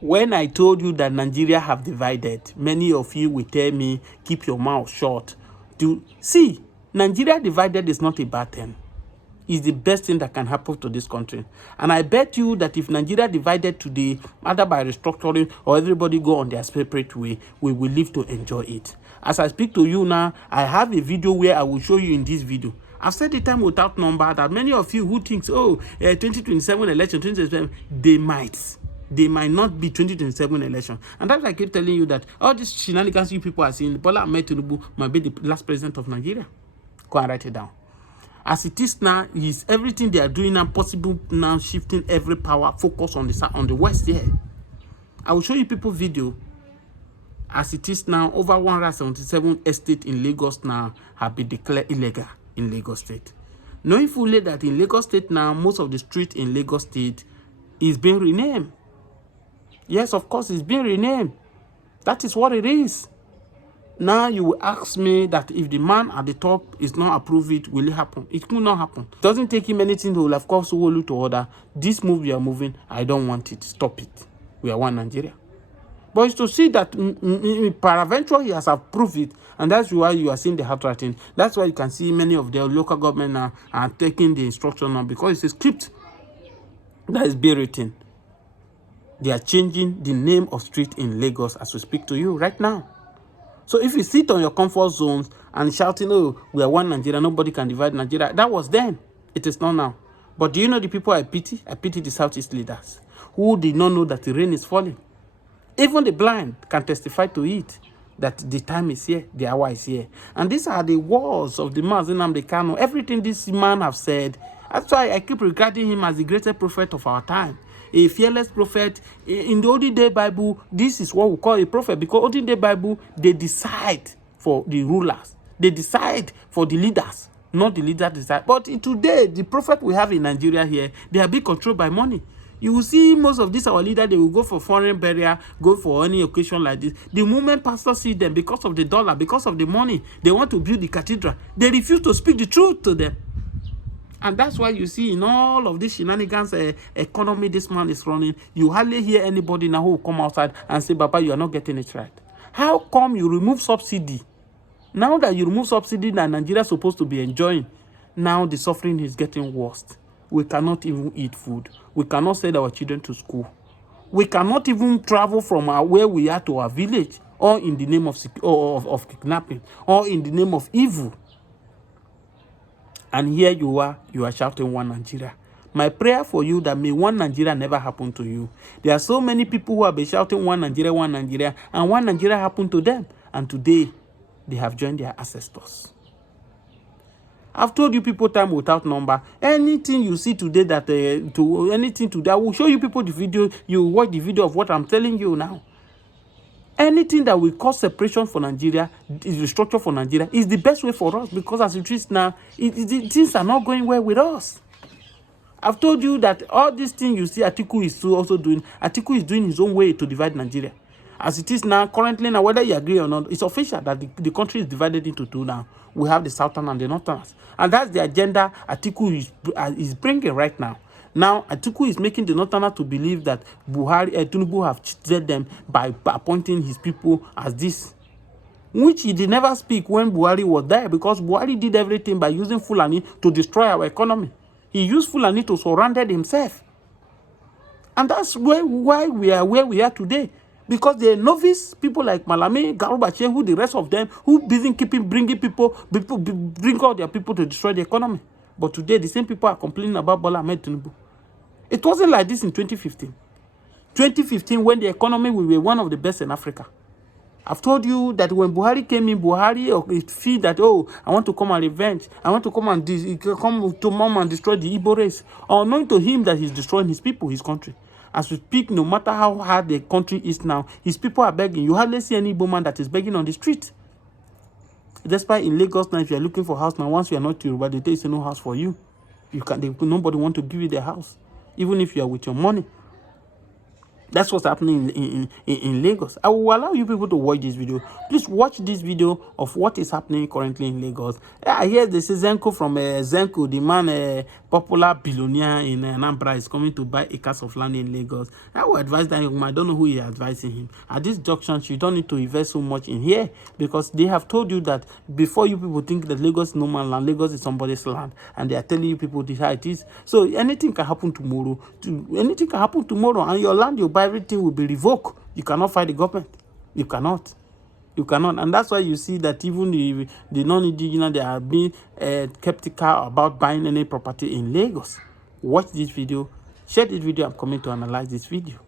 When I told you that Nigeria have divided, many of you will tell me, keep your mouth shut. See, Nigeria divided is not a bad thing. It's the best thing that can happen to this country. And I bet you that if Nigeria divided today, either by restructuring or everybody go on their separate way, we will live to enjoy it. As I speak to you now, I have a video where I will show you in this video. I've said the time without number that many of you who think, 2027 election, 2027, they might not be 2027 election. And that's why I keep telling you that all these shenanigans you people are seeing, Bola Ahmed Tinubu might be the last president of Nigeria. Go and write it down. As it is now, is everything they are doing now possible now, shifting every power focus on the west here. I will show you people video. As it is now, over 177 estates in Lagos now have been declared illegal in Lagos State. Knowing fully that in Lagos State now, most of the streets in Lagos State is being renamed. Yes, of course, it's being renamed. That is what it is. Now you will ask me that if the man at the top is not approved, it will it happen? It could not happen. It doesn't take him anything to of course to order. This move we are moving, I don't want it. Stop it. We are one Nigeria. But it's to see that paraventure he has approved it, and that's why you are seeing the handwriting. That's why you can see many of the local government now are taking the instruction now because it's a script that is being written. They are changing the name of street in Lagos as we speak to you right now. So if you sit on your comfort zones and shouting, oh, we are one Nigeria, nobody can divide Nigeria, that was then. It is not now. But do you know the people I pity? I pity the Southeast leaders who did not know that the rain is falling. Even the blind can testify to it, that the time is here, the hour is here. And these are the words of the Mazi Nnamdi Kanu. Everything this man have said, that's why I keep regarding him as the greatest prophet of our time. A fearless prophet. In the olden day Bible, this is what we call a prophet, because olden day Bible, they decide for the rulers. They decide for the leaders, not the leaders decide. But today, the prophet we have in Nigeria here, they are being controlled by money. You will see most of these our leaders, they will go for foreign burial, go for any occasion like this. The moment pastors see them, because of the dollar, because of the money, they want to build the cathedral. They refuse to speak the truth to them. And that's why you see in all of these shenanigans economy this man is running, you hardly hear anybody now who will come outside and say, Papa, you are not getting it right. How come you remove subsidy? Now that you remove subsidy that Nigeria is supposed to be enjoying, now the suffering is getting worse. We cannot even eat food. We cannot send our children to school. We cannot even travel from where we are to our village, or in the name of kidnapping, or in the name of evil. And here you are shouting one Nigeria. My prayer for you that may one Nigeria never happen to you. There are so many people who have been shouting one Nigeria, and one Nigeria happened to them. And today, they have joined their ancestors. I've told you people time without number. Anything you see today I will show you people the video. You watch the video of what I'm telling you now. Anything that will cause separation for Nigeria, restructure for Nigeria, is the best way for us, because as it is now, things are not going well with us. I've told you that all these things you see Atiku is also doing, Atiku is doing his own way to divide Nigeria. As it is now, currently now, whether you agree or not, it's official that the country is divided into two now. We have the Southern and the Northerners. And that's the agenda Atiku is bringing right now. Now, Atiku is making the Northerners to believe that Tinubu have cheated them by appointing his people as this, which he did never speak when Buhari was there, because Buhari did everything by using Fulani to destroy our economy. He used Fulani to surround himself. And that's why we are where we are today. Because the novice people like Malami, Garuba Shehu, the rest of them, who busy bringing people bring all their people to destroy the economy. But today, the same people are complaining about Bola Ahmed Tinubu. It wasn't like this in 2015. 2015, when the economy we were one of the best in Africa. I've told you that when Buhari came in, Buhari feel that, oh, I want to come and revenge. I want to come and destroy the Igbo race. Unknowing to him that he's destroying his people, his country. As we speak, no matter how hard the country is now, his people are begging. You hardly see any Igbo man that is begging on the street. Despite in Lagos now, if you are looking for a house now, once you are not Yoruba, they say no house for you. Nobody want to give you their house, even if you are with your money. That's what's happening in Lagos. I will allow you people to watch this video. Please watch this video of what is happening currently in Lagos. I hear this is Zenko from Zenko, the man, popular billionaire in Anambra, is coming to buy acres of land in Lagos. I will advise that young man. I don't know who is advising him. At this junction, you don't need to invest so much in here because they have told you that before you people think that Lagos is no man's land, Lagos is somebody's land, and they are telling you people this how it is. So anything can happen tomorrow. Anything can happen tomorrow, and your land, your everything will be revoked. You cannot fight the government. You cannot. You cannot. And that's why you see that even the non-indigenous, they are being skeptical about buying any property in Lagos. Watch this video. Share this video. I'm coming to analyze this video.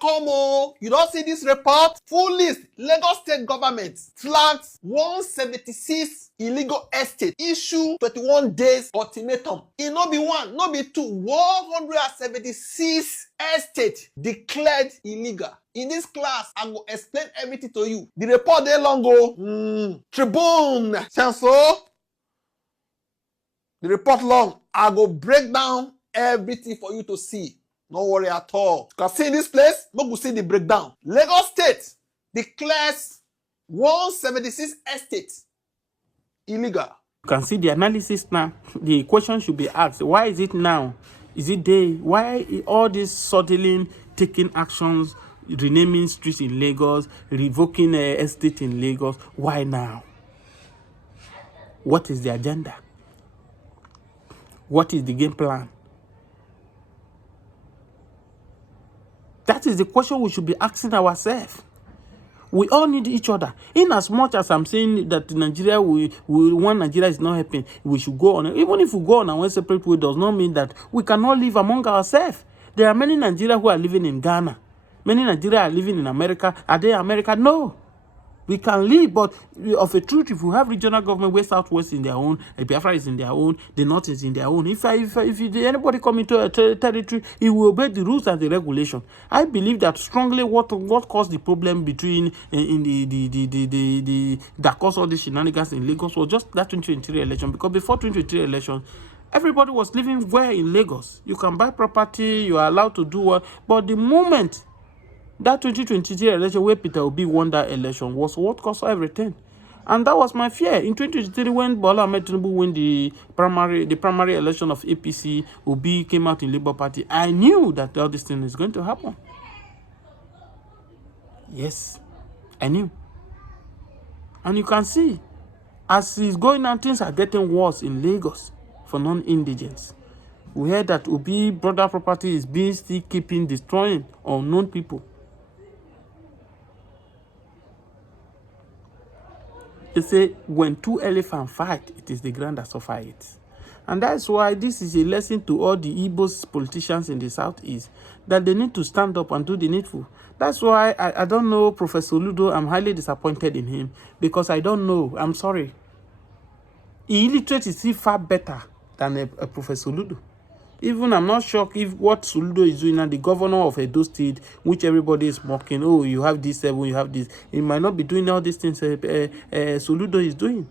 Come on, you don't see this report? Full list. Lagos state government flags 176 illegal estate. Issue 21 days ultimatum. It no be one, no be two. 176 estate declared illegal. In this class, I will explain everything to you. The report dey long go. Tribune. Chancellor. The report long. I go break down everything for you to see. No worry at all. You can see in this place, we will see the breakdown. Lagos State declares 176 estates illegal. You can see the analysis now. The question should be asked, why is it now? Is it day? Why all this suddenly taking actions, renaming streets in Lagos, revoking estate in Lagos? Why now? What is the agenda? What is the game plan? That is the question we should be asking ourselves. We all need each other. In as much as I'm saying that Nigeria, when Nigeria is not helping, we should go on. Even if we go on our separate way, does not mean that we cannot live among ourselves. There are many Nigerians who are living in Ghana. Many Nigerians are living in America. Are they America? No. We can live, but of a truth, if we have regional government where Southwest in their own, Biafra is in their own, the North is in their own. If anybody come into a territory, he will obey the rules and the regulation. I believe that strongly. What caused the problem between that caused all the shenanigans in Lagos was just that 2023 election. Because before 2023 election, everybody was living well in Lagos. You can buy property, you are allowed to do well, but the moment that 2023 election where Peter Obi won that election was what caused everything. And that was my fear. In 2023, when Bola Ahmed Tinubu won the primary election of APC, Obi came out in Labour Party. I knew that all this thing is going to happen. Yes, I knew. And you can see, as it's going on, things are getting worse in Lagos for non-indigents. We heard that Obi brother property is being still keeping destroying unknown people. They say when two elephants fight, it is the ground that suffer it. And that's why this is a lesson to all the Igbos politicians in the Southeast, that they need to stand up and do the needful. That's why I don't know Professor Ludo. I'm highly disappointed in him because I don't know. I'm sorry. Illiterate is still far better than a Professor Ludo. Even I'm not shocked if what Soludo is doing now, the governor of Edo State, which everybody is mocking, oh, you have this 7, you have this. He might not be doing all these things Soludo is doing.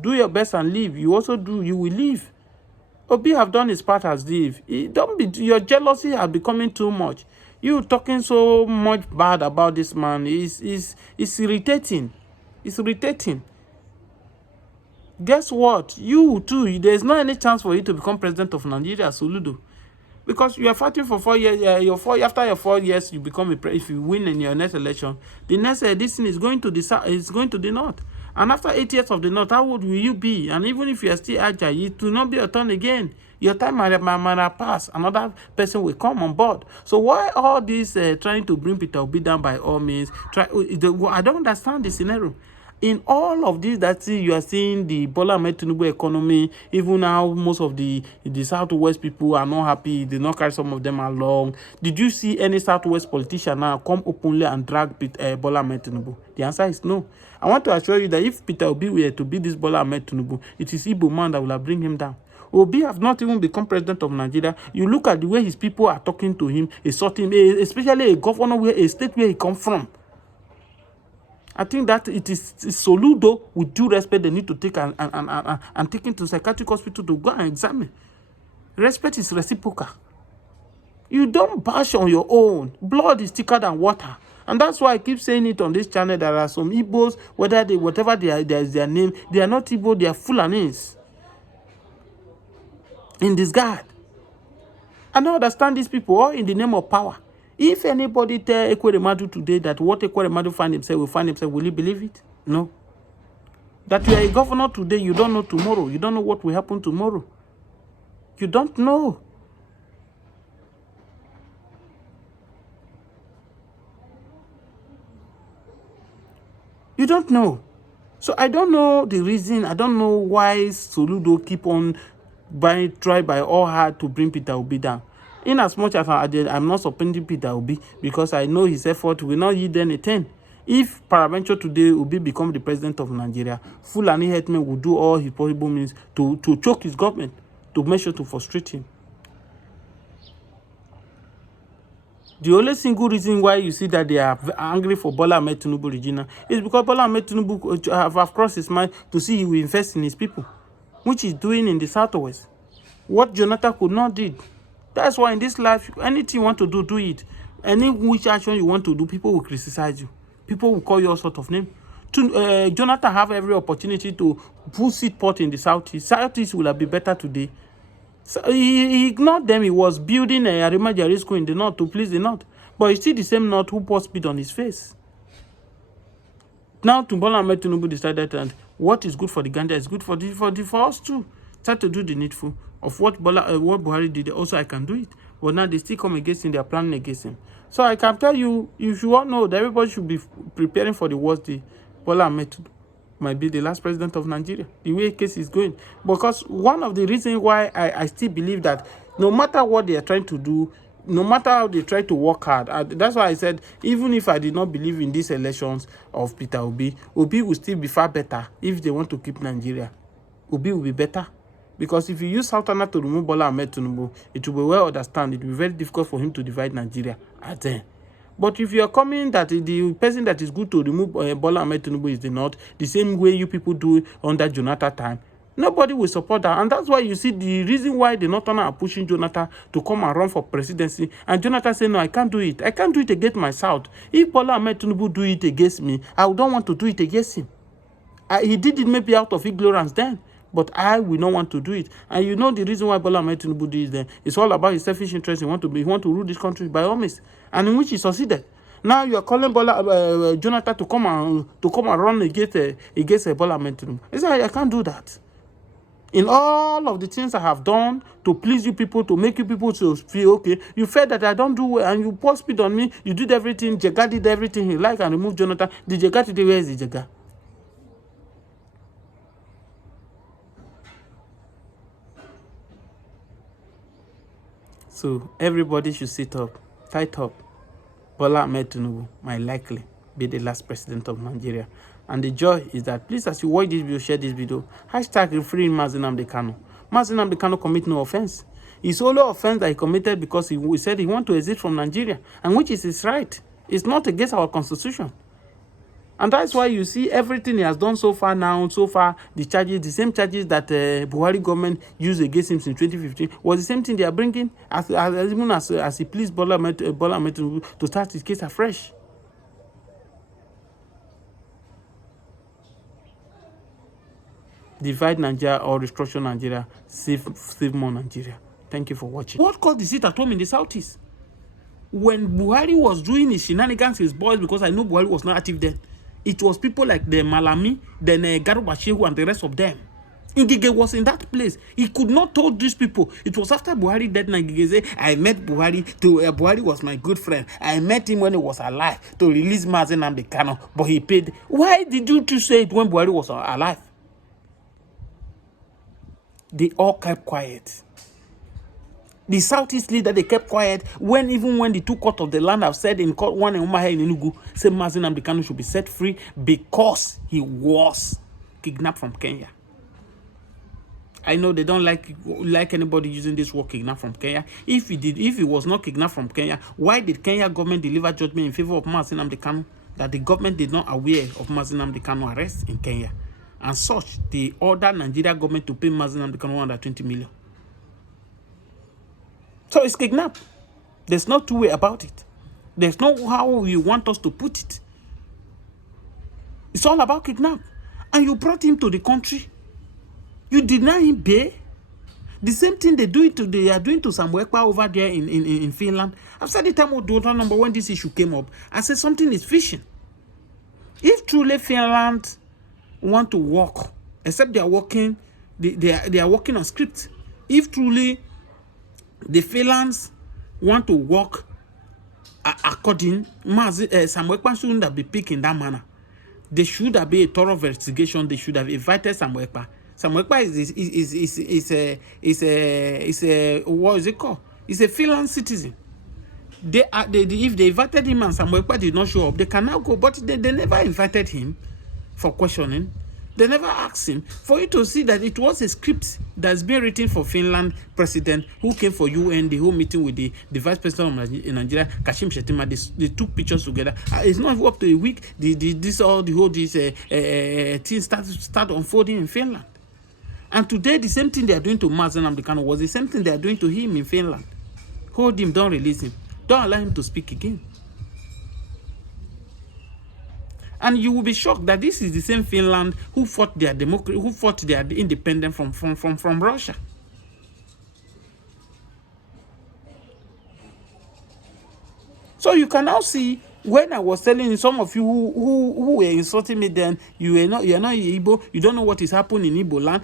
Do your best and leave. You also do, you will leave. Obi have done his part as leave. Don't be, your jealousy has becoming too much. You talking so much bad about this man is irritating. It's irritating. Guess what? You too, there's not any chance for you to become president of Nigeria, Soludo. Because you are fighting for 4 years, after your 4 years, you become if you win in your next election, the next this thing is going to the south, is going to the north. And after 8 years of the north, how old will you be? And even if you are still agile, it will not be your turn again. Your time might pass. Another person will come on board. So why all this trying to bring Peter Obi down by all means? I don't understand the scenario. In all of this that you are seeing the Bola Ahmed Tinubu economy, even now most of the Southwest people are not happy. They not carry some of them along. Did you see any Southwest politician now come openly and drag Bola Ahmed Tinubu? The answer is no. I want to assure you that if Peter Obi were to be this Bola Ahmed Tinubu, it is Igbo man that will have bring him down. Obi have not even become president of Nigeria. You look at the way his people are talking to him, especially a governor where a state where he come from. I think that it is Soludo, with due respect, they need to take and take him to psychiatric hospital to go and examine. Respect is reciprocal. You don't bash on your own. Blood is thicker than water. And that's why I keep saying it on this channel. There are some Igbos, whatever is their name, they are not Igbo, they are Fulanis in disguise. I don't understand these people all in the name of power. If anybody tell Ekweremadu today that what Ekweremadu will find himself, will he believe it? No. That you are a governor today, you don't know tomorrow. You don't know what will happen tomorrow. You don't know. You don't know. So I don't know the reason. I don't know why Soludo keep on try by all hard to bring Peter Obi down. In as much as I'm not supporting Peter Obi, because I know his effort will not yield anything. If paraventure today Obi become the president of Nigeria, Fulani Headman will do all his possible means to choke his government, to make sure to frustrate him. The only single reason why you see that they are angry for Bola Ahmed Tinubu Regina is because Bola Ahmed Tinubu have crossed his mind to see he will invest in his people, which he's doing in the southwest. What Jonathan could not do. That's why in this life, anything you want to do, do it. Any which action you want to do, people will criticize you. People will call you all sort of name. Jonathan have every opportunity to put seed pot in the southeast. Southeast will be better today. So he ignored them. He was building a Arima Jari school in the north to please the north. But it's still the same north who poured spit on his face. Now Bola Ahmed Tinubu decided that what is good for the Gambia is good for us too. Start to do the needful of what Buhari did. Also, I can do it. But now they still come against him. They are planning against him. So I can tell you, if you all know that everybody should be preparing for the worst day, Bola Ahmed might be the last president of Nigeria, the way case is going. Because one of the reasons why I still believe that no matter what they are trying to do, no matter how they try to work hard, that's why I said, even if I did not believe in these elections of Peter Obi, Obi will still be far better if they want to keep Nigeria. Obi will be better. Because if you use Southern to remove Bola Ahmed Tinubu, it will be well understood. It will be very difficult for him to divide Nigeria at then. But if you are coming that the person that is good to remove Bola Ahmed Tinubu is the North, the same way you people do under Jonathan time, nobody will support that. And that's why you see the reason why the Northerners are pushing Jonathan to come and run for presidency. And Jonathan said, no, I can't do it. I can't do it against my South. If Bola Ahmed Tinubu do it against me, I don't want to do it against him. He did it maybe out of ignorance then. But I will not want to do it. And you know the reason why Bola Ahmed Tinubu did it then. It's all about his selfish interest. He want to rule this country by all means. And in which he succeeded. Now you are calling Jonathan to come and run against Bola Ahmed Tinubu. He said, I can't do that. In all of the things I have done to please you people, to make you people to feel okay, you felt that I don't do well and you pour speed on me. You did everything. Jega did everything he liked and removed Jonathan. The Jega today, where is the Jega? So everybody should sit up, tight up. Bola Ahmed Tinubu might likely be the last president of Nigeria. And the joy is that, please, as you watch this video, share this video. # freeing Mazi Nnamdi Kanu. Mazi Nnamdi Kanu commit no offense. It's only offense that he committed because he said he want to exit from Nigeria, and which is his right. It's not against our constitution. And that's why you see everything he has done so far, the same charges that Buhari government used against him since 2015, was the same thing they are bringing, as he pleased Bola Ahmed to start his case afresh. Divide Nigeria or restructure Nigeria, save more Nigeria. Thank you for watching. What caused the seat at home in the Southeast? When Buhari was doing his shenanigans, his boys, because I know Buhari was not active then, it was people like the Malami, then Garuba Shehu and the rest of them. Ngige was in that place. He could not told these people. It was after Buhari died. Ngige said, I met Buhari. Buhari was my good friend. I met him when he was alive to release Mazi Nnamdi Kanu, but he paid. Why did you two say it when Buhari was alive? They all kept quiet. The Southeast leader, they kept quiet even when the two court of the land have said in court, one in Umahe in Enugu, said Mazi Nnamdi Kanu should be set free because he was kidnapped from Kenya. I know they don't like anybody using this word kidnapped from Kenya. If he was not kidnapped from Kenya, why did Kenya government deliver judgment in favor of Mazi Nnamdi Kanu that the government did not aware of Mazi Nnamdi Kanu arrest in Kenya? And such, they ordered Nigeria government to pay Mazi Nnamdi Kanu 120 million. So it's kidnapped. There's no two way about it. There's no how you want us to put it. It's all about kidnap. And you brought him to the country. You deny him bail. The same thing they are doing to Samuel Ekpa over there in Finland. After the time of the number when this issue came up, I said something is fishing. If truly Finland want to work, except they are working, they are working on script. If truly the Finlands want to work according, Samuel Ekpa shouldn't have been picked in that manner. There should have been a thorough investigation. They should have invited Samuel Ekpa. Samuel Ekpa is a what is it called? He's a Finland citizen. If they invited him and Samuel Ekpa did not show up, they can now go. But they never invited him for questioning. They never asked him. For you to see that it was a script that's been written for Finland president who came for UN, the whole meeting with the vice president of Nigeria, Kashim Shettima. They took pictures together. It's not up to a week. This thing start unfolding in Finland. And today, the same thing they are doing to Mazi Nnamdi Kanu was the same thing they are doing to him in Finland. Hold him, don't release him. Don't allow him to speak again. And you will be shocked that this is the same Finland who fought their democracy, who fought their independence from Russia. So you can now see, when I was telling some of you who were insulting me then, you are not Igbo, you don't know what is happening in Igbo land.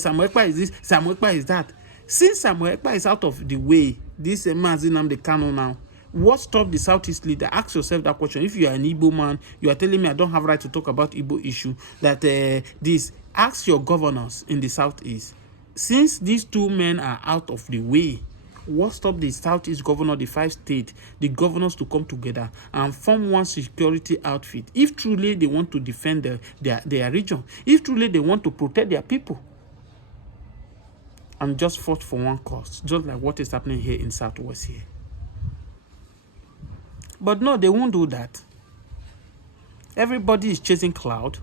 Samuel Ekpa is this, Samuel Ekpa is that. Since Samuel Ekpa is out of the way, this Mazi Nnamdi Kanu now, what stopped the Southeast leader? Ask yourself that question. If you are an Igbo man, you are telling me I don't have right to talk about Igbo issue, that ask your governors in the Southeast. Since these two men are out of the way, what stopped the Southeast governor, the 5 states, the governors to come together and form one security outfit? If truly they want to defend their region, if truly they want to protect their people, and just fought for one cause, just like what is happening here in Southwest here. But no, they won't do that. Everybody is chasing cloud.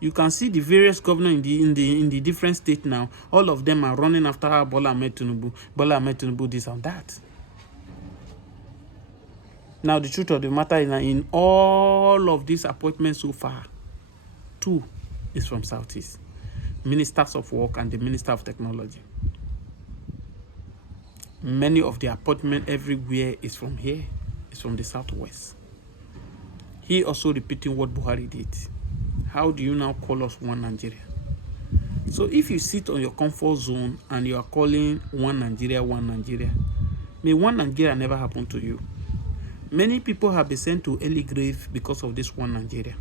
You can see the various governors in the different states now. All of them are running after Bola Ahmed Tinubu. Bola Ahmed Tinubu, this and that. Now the truth of the matter is that in all of these appointments so far, 2 is from Southeast. Ministers of Work and the Minister of Technology. Many of the appointments everywhere is from here. It's from the Southwest. He also repeating what Buhari did. How do you now call us one Nigeria? So if you sit on your comfort zone and you are calling one Nigeria, may one Nigeria never happen to you. Many people have been sent to early grave because of this one Nigeria.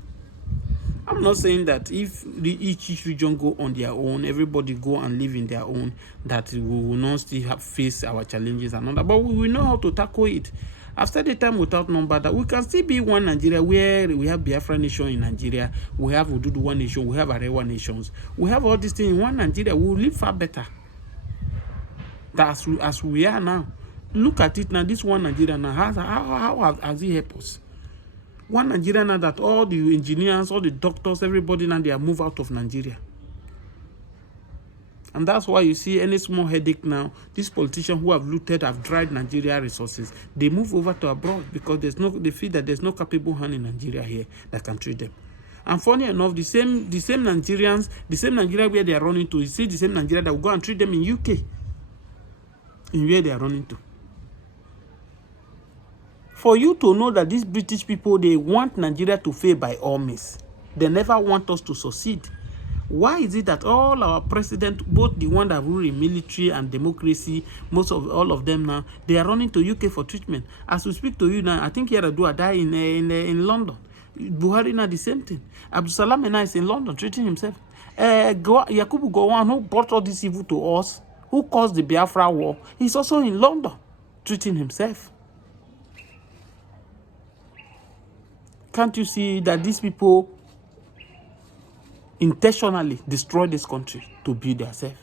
I'm not saying that if each region go on their own, everybody go and live in their own, that we will not still face our challenges and all that, but we will know how to tackle it. After the time without number, that we can still be one Nigeria, where we have Biafra nation in Nigeria, we have Ududuwa nation, we have Arewa nations, we have all these things in one Nigeria. We will live far better. That's as we are now. Look at it now. This one Nigeria now, how has it helped us? One Nigeria now that all the engineers, all the doctors, everybody now, they are moved out of Nigeria. And that's why you see any small headache now, these politicians who have looted, have dried Nigeria resources, they move over to abroad because they feel that there's no capable hand in Nigeria here that can treat them. And funny enough, the same Nigerians, the same Nigeria where they are running to, you see the same Nigeria that will go and treat them in UK, in where they are running to. For you to know that these British people, they want Nigeria to fail by all means. They never want us to succeed. Why is it that all our presidents, both the one that rule in military and democracy, all of them now, they are running to UK for treatment? As we speak to you now, I think Yaradua died in London. Buhari now the same thing. Abdulsalam now is in London treating himself. Yakubu Gowon, who brought all this evil to us, who caused the Biafra war, he's also in London treating himself. Can't you see that these people intentionally destroy this country to build themselves?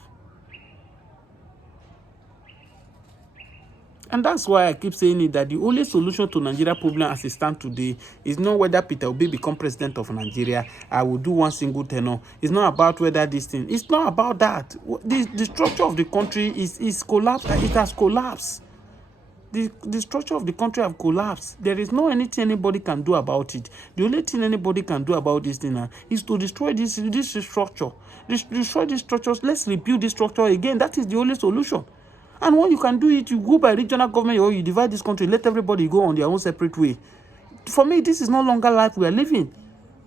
And that's why I keep saying it, that the only solution to Nigeria problem as it stands today is not whether Peter Obi become president of Nigeria. I will do one single tenure. It's not about whether this thing. It's not about that. The structure of the country is collapsed. It has collapsed. The structure of the country have collapsed. There is no anything anybody can do about it. The only thing anybody can do about this thing is to destroy this structure. Destroy these structures. Let's rebuild this structure again. That is the only solution. And when you can do it, you go by regional government or you divide this country, let everybody go on their own separate way. For me, this is no longer life we are living.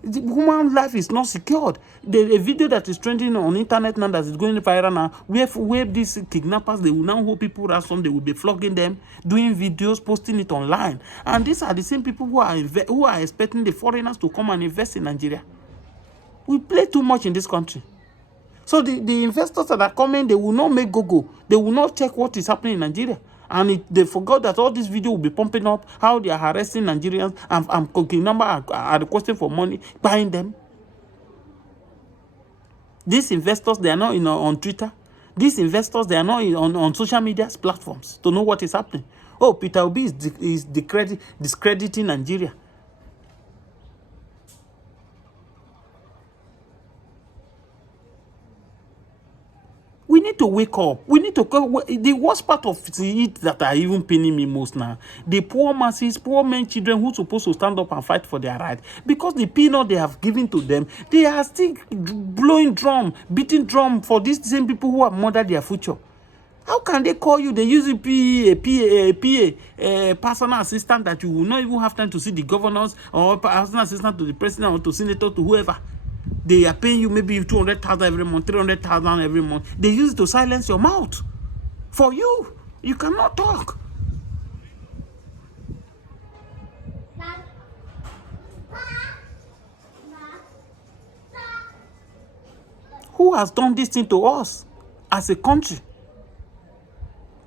The human life is not secured. A video that is trending on internet now, that is going viral now, where these kidnappers, they will now hold people ransom, they will be flogging them, doing videos, posting it online. And these are the same people who are expecting the foreigners to come and invest in Nigeria. We play too much in this country. So the investors that are coming, they will not make go-go. They will not check what is happening in Nigeria. And they forgot that all this video will be pumping up, how they are harassing Nigerians and cooking number are requesting for money, buying them. These investors, they are not on Twitter. These investors, they are not on social media platforms to know what is happening. Oh, Peter Obi is discrediting Nigeria. We need to wake up. We need to go. The worst part of it that are even paining me most now, the poor masses, poor men, children who are supposed to stand up and fight for their right, because the peanut they have given to them, they are still blowing drum, beating drum for these same people who have murdered their future. How can they call you? They use a personal assistant that you will not even have time to see the governors, or personal assistant to the president or to senator, to whoever. They are paying you maybe 200,000 every month, 300,000 every month. They use it to silence your mouth. For you, you cannot talk. Who has done this thing to us as a country?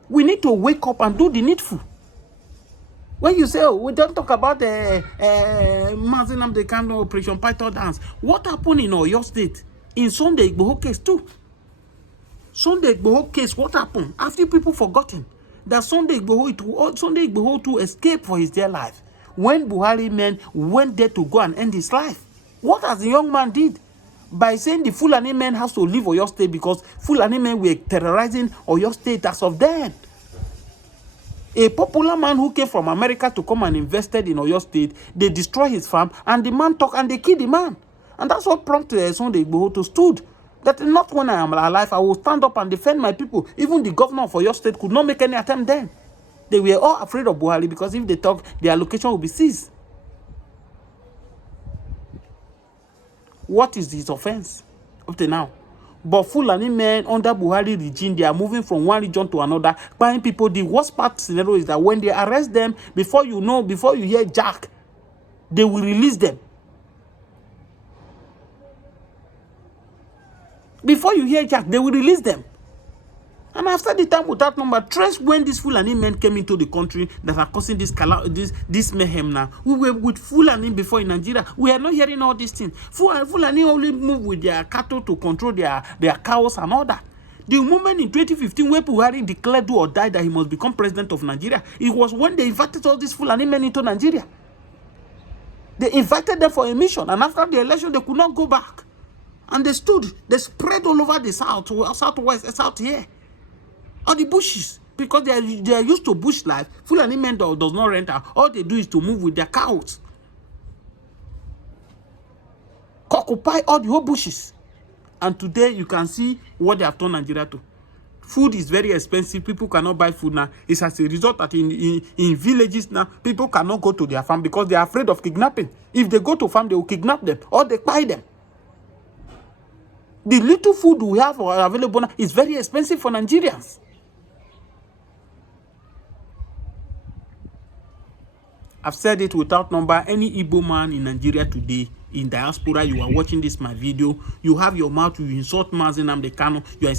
We need to wake up and do the needful. When you say, oh, we don't talk about the Mazi Nnamdi Kanu Operation Python dance, what happened in Oyo State? In Sunday Igboho case too. Sunday Igboho case, what happened? Have you people forgotten that Sunday Igboho to escape for his dear life? When Buhari men went there to go and end his life, what has the young man did? By saying the Fulani men has to leave Oyo State because Fulani men were terrorizing Oyo State as of then. A popular man who came from America to come and invested in Oyo State, they destroy his farm, and the man talk and they kill the man. And that's what prompted Sunday Igboho to stood. That not when I am alive, I will stand up and defend my people. Even the governor of Oyo State could not make any attempt then. They were all afraid of Buhari because if they talk, their location will be seized. What is his offense up to now? But Fulani men under Buhari regime, they are moving from one region to another, buying people. The worst part scenario is that when they arrest them, before you hear Jack, they will release them. Before you hear Jack, they will release them. And after the time without number, trace when these Fulani men came into the country that are causing this mayhem now. We were with Fulani before in Nigeria. We are not hearing all these things. Fulani only move with their cattle to control their cows and all that. The moment in 2015 where Buhari declared do or die that he must become president of Nigeria, it was when they invited all these Fulani men into Nigeria. They invited them for a mission, and after the election, they could not go back. And they spread all over the south, southwest, south here. Or the bushes, because they are used to bush life. Fulani men does not rent out. All they do is to move with their cows. Occupy all the whole bushes. And today you can see what they have turned Nigeria to. Food is very expensive. People cannot buy food now. It's as a result that in villages now, people cannot go to their farm because they are afraid of kidnapping. If they go to farm, they will kidnap them or they buy them. The little food we have available now is very expensive for Nigerians. I've said it without number. Any Igbo man in Nigeria today, in diaspora, you are watching this my video, you have your mouth, you insult Mazi Nnamdi Kanu, you are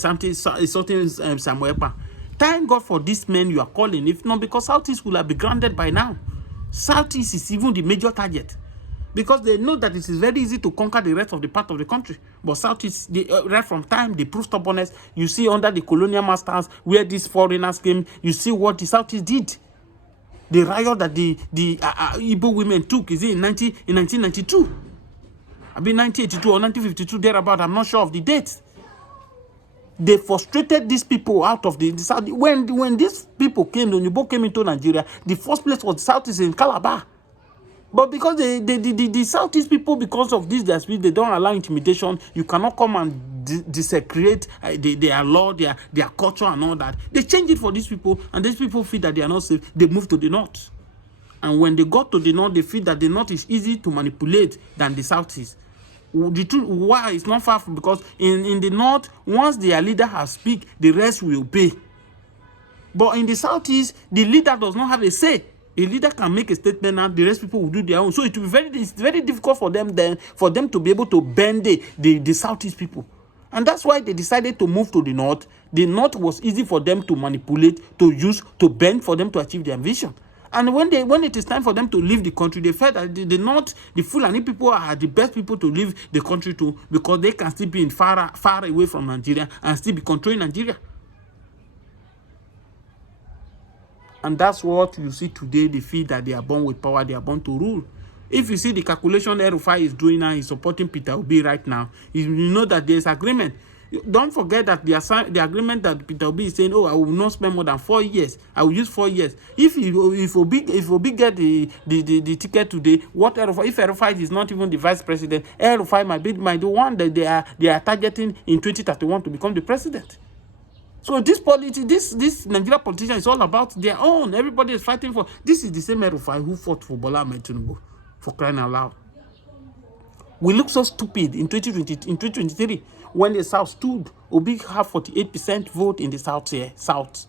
insulting Samuel Ekpa. Thank God for this man you are calling. If not, because Southeast will have been grounded by now. Southeast is even the major target. Because they know that it is very easy to conquer the rest of the part of the country. But Southeast, right from time, they prove stubbornness. You see under the colonial masters, where these foreigners came, you see what the Southeast did. The riot that the Igbo women took is in 1992. I mean 1982 or 1952, thereabout. I'm not sure of the date. They frustrated these people out of the South. When these people came, when Oyibo came into Nigeria, the first place was the Southeast in Calabar. But because the Southeast people, because of this, they don't allow intimidation. You cannot come and desecrate their law, their culture and all that. They change it for these people, and these people feel that they are not safe. They move to the North. And when they got to the North, they feel that the North is easy to manipulate than the Southeast. The truth, why it's not far from, because in the North, once their leader has speak, the rest will obey. But in the Southeast, the leader does not have a say. A leader can make a statement and the rest people will do their own. So it will be it's very difficult for them to be able to bend the Southeast people. And that's why they decided to move to the North. The North was easy for them to manipulate, to use, to bend for them to achieve their vision. And when it is time for them to leave the country, they felt that the North, the Fulani people are the best people to leave the country to, because they can still be far away from Nigeria and still be controlling Nigeria. And that's what you see today. They feel that they are born with power, they are born to rule. If you see the calculation El-Rufai is doing now, he's supporting Peter Obi right now, you know that there's agreement. Don't forget that the agreement that Peter Obi is saying, oh, I will not spend more than 4 years. I will use 4 years. If Obi get the ticket today, what El-Rufai, if El-Rufai is not even the vice president, El-Rufai might be the one that they are targeting in 2031 to become the president. So this Nigerian politician is all about their own. Everybody is fighting for. This is the same El-Rufai who fought for Bola Ahmed Tinubu, for crying out loud. We look so stupid in 2023 when the South stood. Obi have 48% vote in the South here, South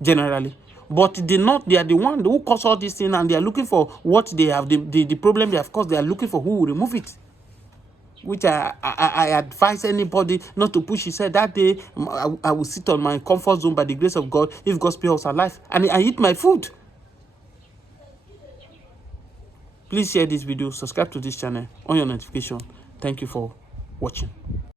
generally. But they are the one who caused all this thing, and they are looking for what they have, the problem they have caused. They are looking for who will remove it. Which I advise anybody not to push. He said that day, I will sit on my comfort zone by the grace of God, if God spares us alive, and I eat my food. Please share this video, subscribe to this channel, on your notification. Thank you for watching.